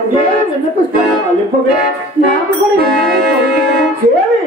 అదే విన్నపిస్తాను చెప్పవే. నాకు కూడా చేయాలి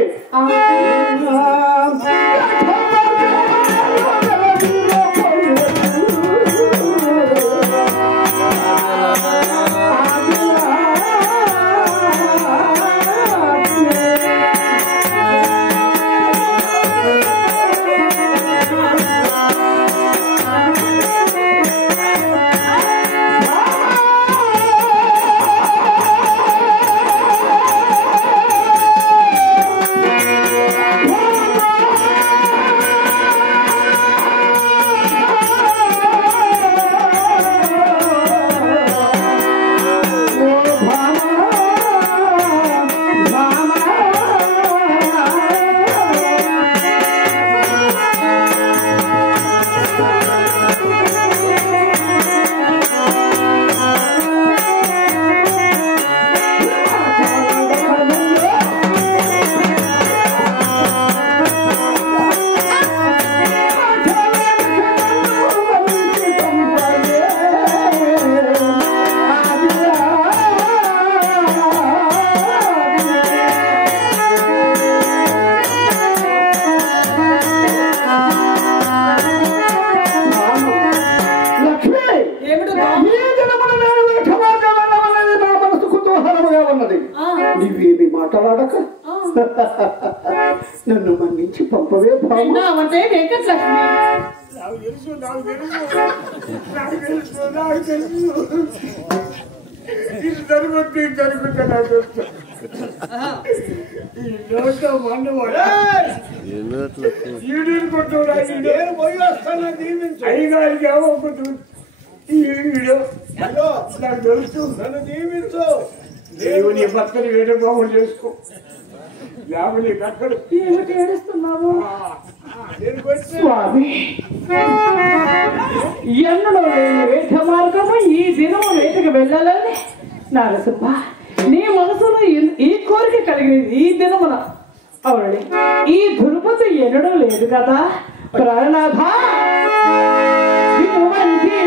నీవేమి మాట్లాడక నన్ను మన్నించి పంపవే అంటే వెంకటలక్ష్మి ఇది జరుగుతుంది జరుగుతా నాకు ఈ లోట మండవాడు పోయి వస్తాను అయ్యగారికి ఏమవుతుంది నాకు తెలుసు నన్ను దీవించు దేవుని భక్తులు వేరే బాగులు చేసుకో లేవని అక్కడ ఏమిటి ఏడుస్తున్నావు స్వామి ఎన్నడో లేని వేట మార్గము ఈ దినము వేటకు వెళ్ళాలని నరసింహ నీ మనసులో ఈ కోరిక కలిగినది ఈ దినమున అవునండి ఈ దుర్పతి ఎన్నడూ లేదు కదా ప్రాణనాథ ఇటువంటి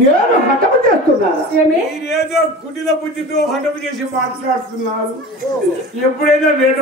నేను హఠము చేస్తున్నాను ఏదో కుటిల బుద్ధితో హఠము చేసి మాట్లాడుతున్నారు ఎప్పుడైనా నేను